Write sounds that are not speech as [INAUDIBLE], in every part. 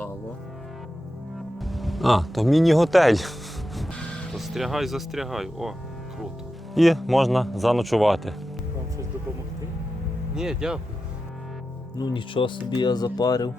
Сало. А, то міні-готель. Застрягай, застрягай. О, круто. І можна заночувати. Вам щось допомогти? Ні, дякую. Ну нічого собі я запарив.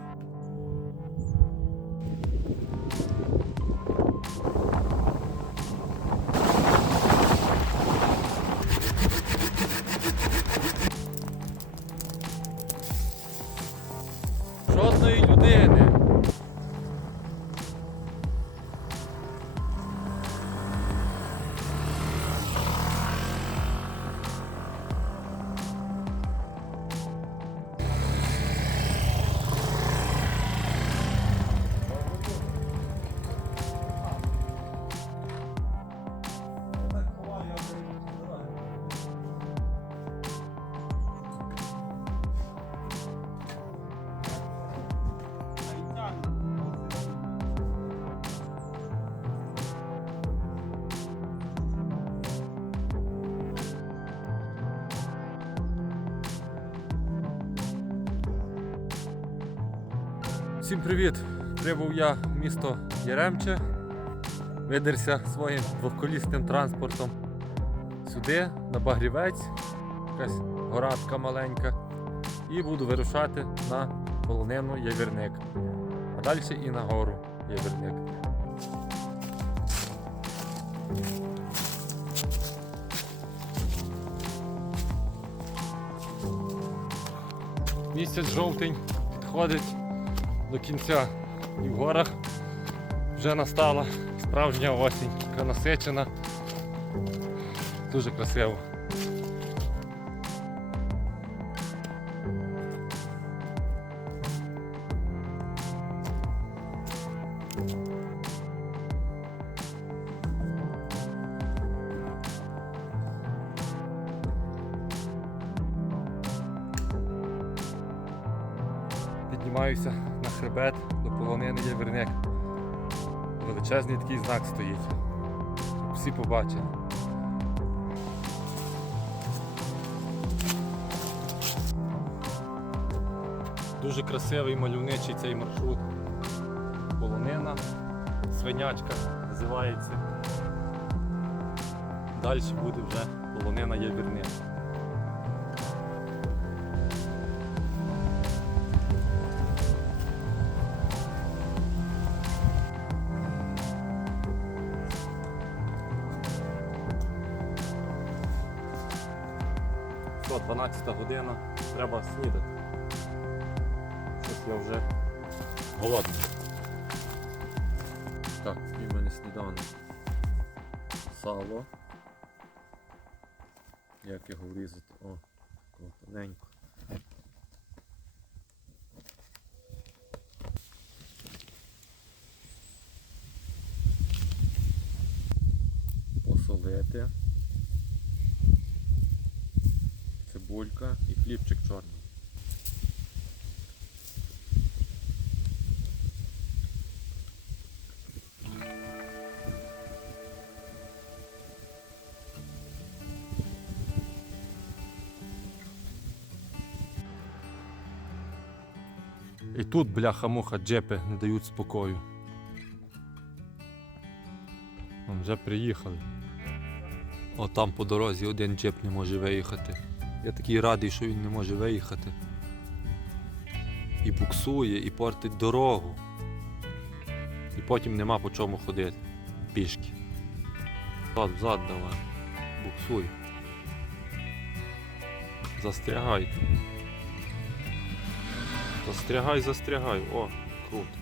Всім привіт! Прибув я в місто Яремче. Видерся своїм двохколісним транспортом сюди, на Багрівець, якась горатка маленька. І буду вирушати на полонину Явірник. А далі і на гору Явірник. Місяць жовтень підходить до кінця і в горах вже настала справжня осінь, така насичена. Дуже красиво. Величезний такий знак стоїть. Всі побачили. Дуже красивий мальовничий цей маршрут. Полонина, свинячка називається. Далі буде вже полонина Євірник. Година, треба снідати. Щось я вже голодний. Так, і в мене сніданок. Сало. Як його врізати? О, тоненько. Посолити. Цибулька і хлібчик чорний. І тут бляха-муха джепи не дають спокою. Вже приїхали. О, там по дорозі один джип не може виїхати. Я такий радий, що він не може виїхати. І буксує, і портить дорогу. І потім нема по чому ходити. Пішки. Взад, взад давай. Буксуй. Застрягай. Застрягай, застрягай. О, круто.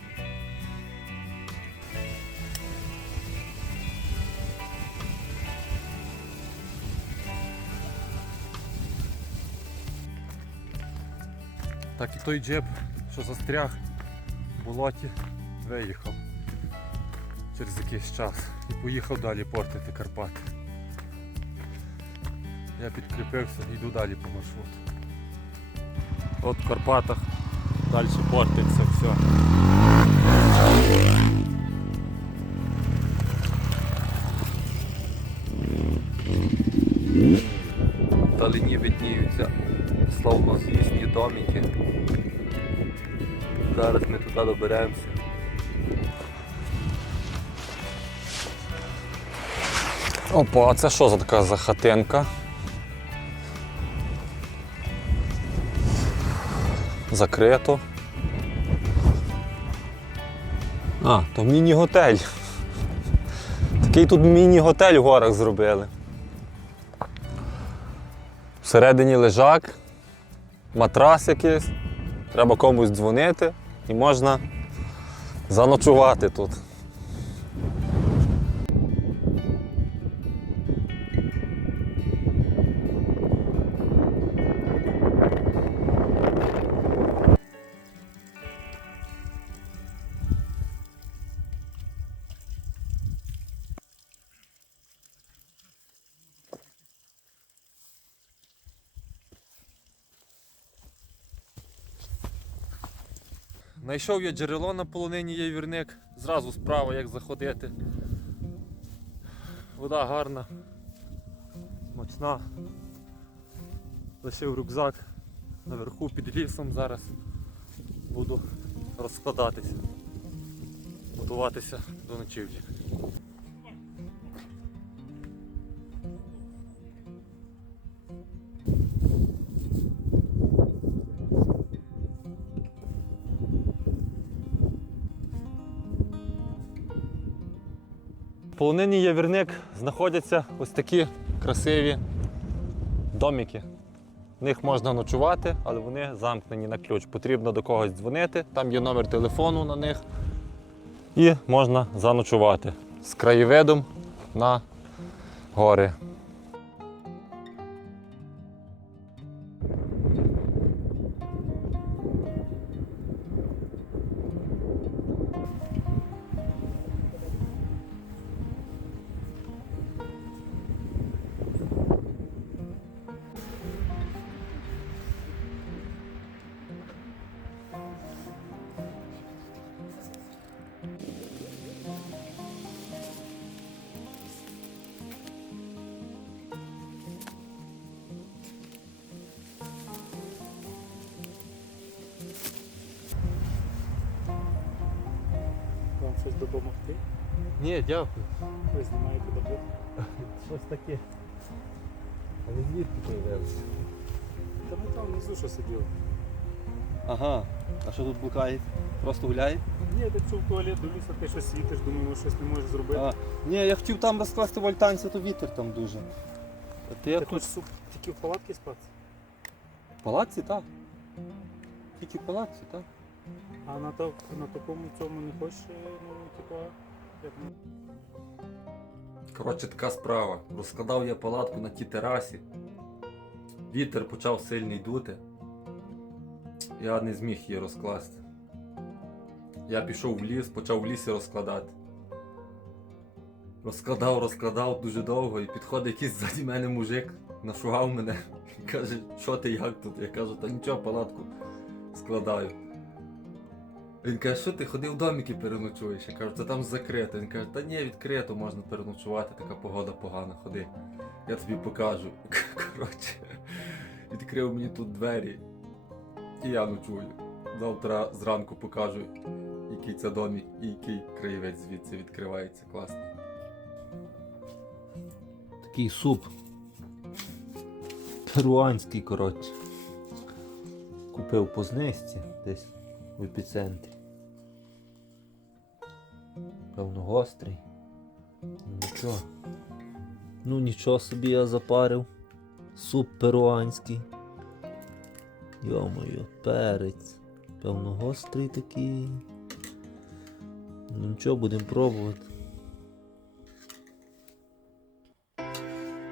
Так і той джеб, що застряг в болоті, виїхав через якийсь час і поїхав далі портити Карпати. Я підкріпився і йду далі по маршруту. От в Карпатах далі портиться все. Вдалині видніються славнозвісні домики. Зараз ми туди доберемося. Опа, а це що за така за хатинка? Закрито. А, то міні-готель. Такий тут міні-готель в горах зробили. Всередині лежак, матрас якийсь. Треба комусь дзвонити і можна заночувати тут. Знайшов я джерело на полонині Євірник, зразу справа як заходити. Вода гарна, смачна. Лишив рюкзак наверху під лісом зараз. Буду розкладатися, готуватися до ночівлі. Полонині Явірник знаходяться ось такі красиві домики. В них можна ночувати, але вони замкнені на ключ. Потрібно до когось дзвонити, там є номер телефону на них. І можна заночувати з краєвидом на гори. Допомогти? Ні, дякую. Ви знімаєте добре? Щось таке. Але звідки появилося? Та ми там внизу що сиділи. Ага. А що тут блукає? Просто гуляє? Ні, я пішов в туалет, дивлюся, ти щось світиш, думаю, щось не можеш зробити. А, ні, я хотів там розкласти вольтанця, то вітер там дуже. А ти Ти як тут? хочеш суп тільки в палатці спати? В палаці, так. Тільки в палаці, так. А на, то, на такому цьому не хочеш, е, ну, типа, як Коротше, така справа. Розкладав я палатку на тій терасі. Вітер почав сильний дути. Я не зміг її розкласти. Я пішов в ліс, почав в лісі розкладати. Розкладав, розкладав дуже довго і підходить якийсь ззаді мене мужик, нашугав мене. [LAUGHS] Каже, що ти як тут? Я кажу, та нічого, палатку складаю. Він каже, що ти ходив в домики переночуєш? Я кажу, це там закрито. Він каже, та ні, відкрито можна переночувати, така погода погана, ходи. Я тобі покажу. [LAUGHS] Коротше, відкрив мені тут двері. І я ночую. Завтра зранку покажу, який це домик і який краєвець звідси відкривається. Класний. Такий суп. Перуанський, коротше. Купив по знижці десь в епіцентрі. Певно гострий. Нічого. Ну нічого собі я запарив. Суп перуанський. Йо-моє, перець. Певно гострий такий. Ну нічого, будемо пробувати.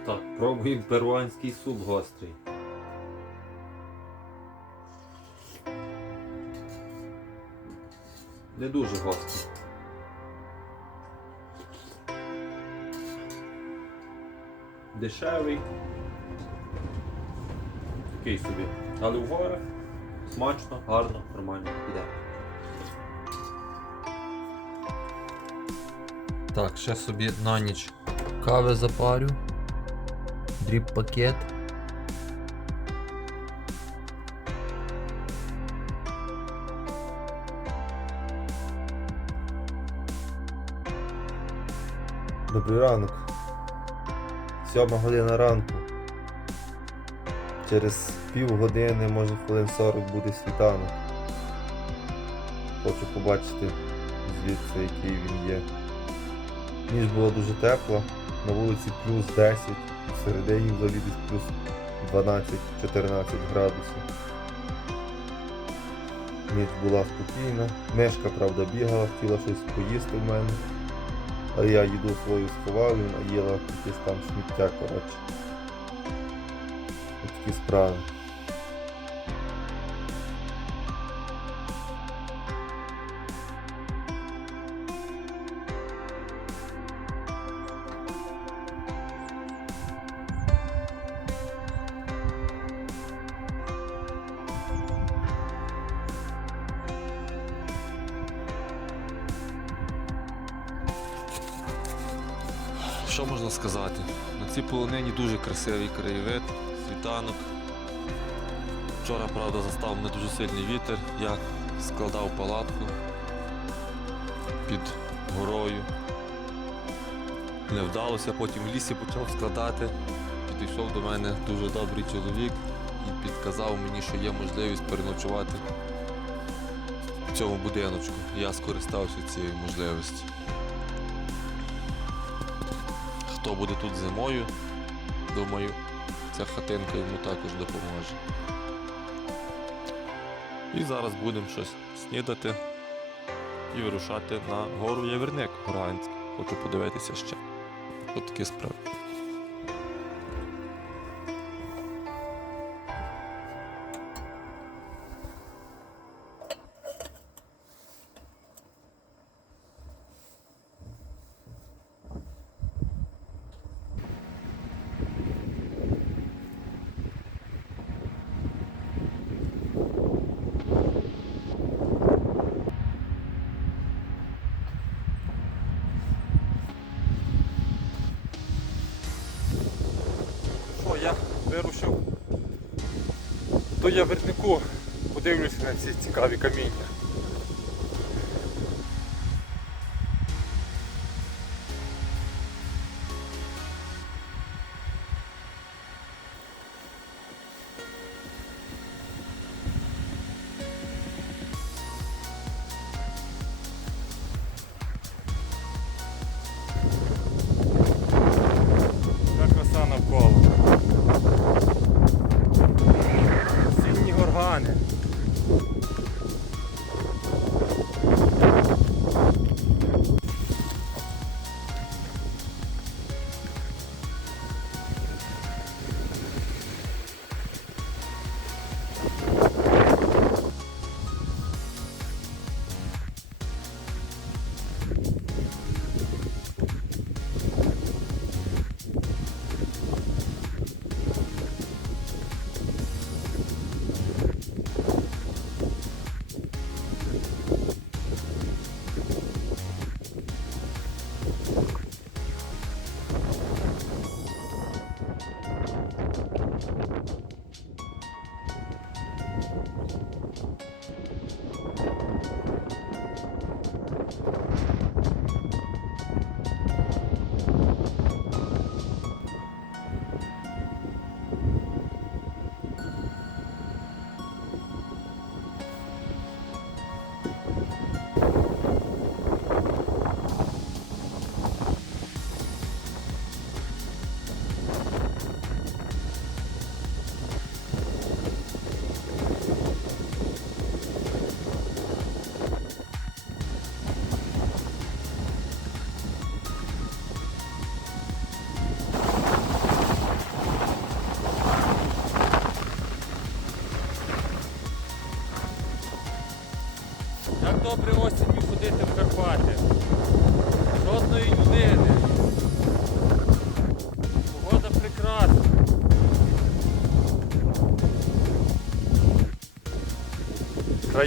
Так, пробуємо перуанський суп гострий. Не дуже гострий. Дешевий. Такий собі. Але в горах смачно, гарно, нормально піде. Так, ще собі на ніч кави запарю. Дріб пакет. Добрий ранок. Сьома година ранку. Через півгодини, може хвилин 40 буде світанок. Хочу побачити звідси, який він є. Ніч була дуже тепла, на вулиці плюс 10, всередині взагалі десь плюс 12-14 градусів. Ніч була спокійна. Мишка, правда, бігала, хотіла щось поїсти в мене. А я їду свою сховав, і їла якесь там сміття, коротше. Такі справи. Що можна сказати? На цій полонині дуже красивий краєвид, світанок. Вчора, правда, застав мене дуже сильний вітер. Я складав палатку під горою. Не вдалося, потім в лісі почав складати. Підійшов до мене дуже добрий чоловік і підказав мені, що є можливість переночувати в цьому будиночку. Я скористався цією можливістю. Хто буде тут зимою, думаю, ця хатинка йому також допоможе. І зараз будемо щось снідати і вирушати на гору Яверник Горганськ. Хочу подивитися ще. От такі справи. До вернику подивлюся на ці цікаві каміння.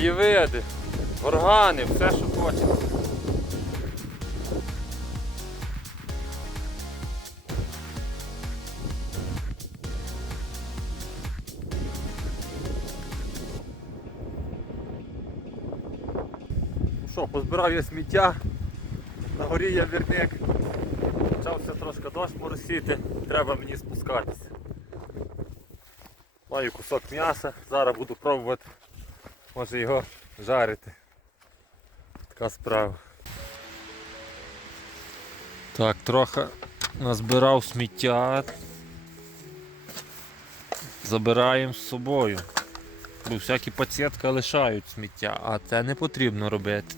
Краєвиди, горгани, все, що хочеться. Що, позбирав я сміття, на горі я вірник. почався трошки дощ моросіти, треба мені спускатися. Маю кусок м'яса, зараз буду пробувати, може його жарити. Така справа. Так, трохи назбирав сміття. Забираємо з собою. Бо всякі пацієнтки лишають сміття, а це не потрібно робити.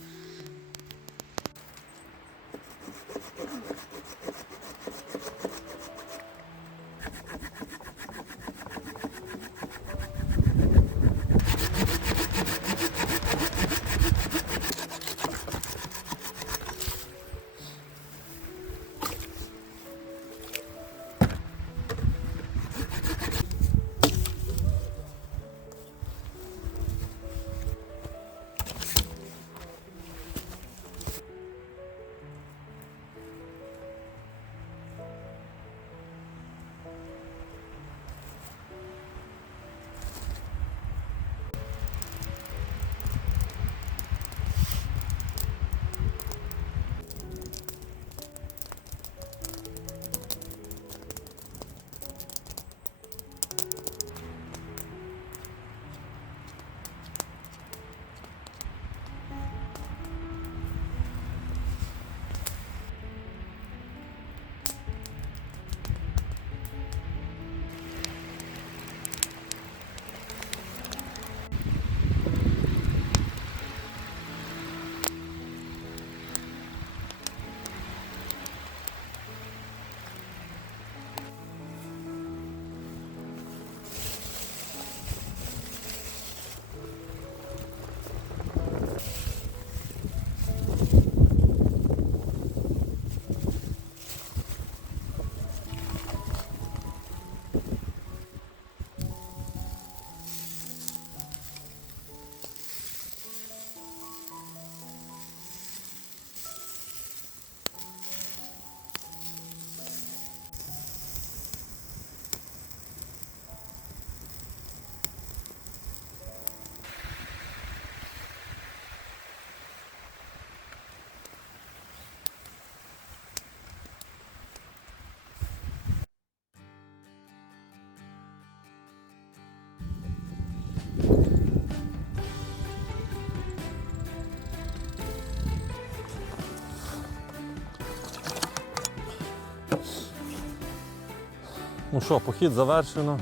Ну що, похід завершено.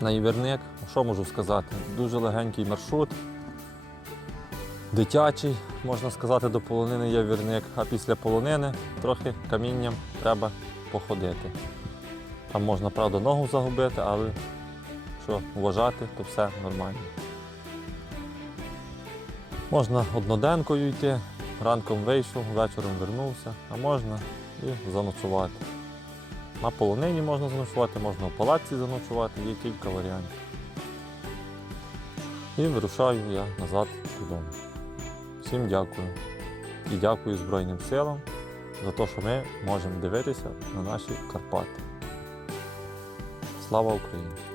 На Іверник. Що можу сказати? Дуже легенький маршрут. Дитячий, можна сказати, до полонини є а після полонини трохи камінням треба походити. Там можна, правда, ногу загубити, але що вважати, то все нормально. Можна одноденкою йти, ранком вийшов, вечором вернувся, а можна і заночувати. На полонині можна заночувати, можна в палаці заночувати, є кілька варіантів. І вирушаю я назад додому. Всім дякую. І дякую Збройним силам за те, що ми можемо дивитися на наші Карпати. Слава Україні!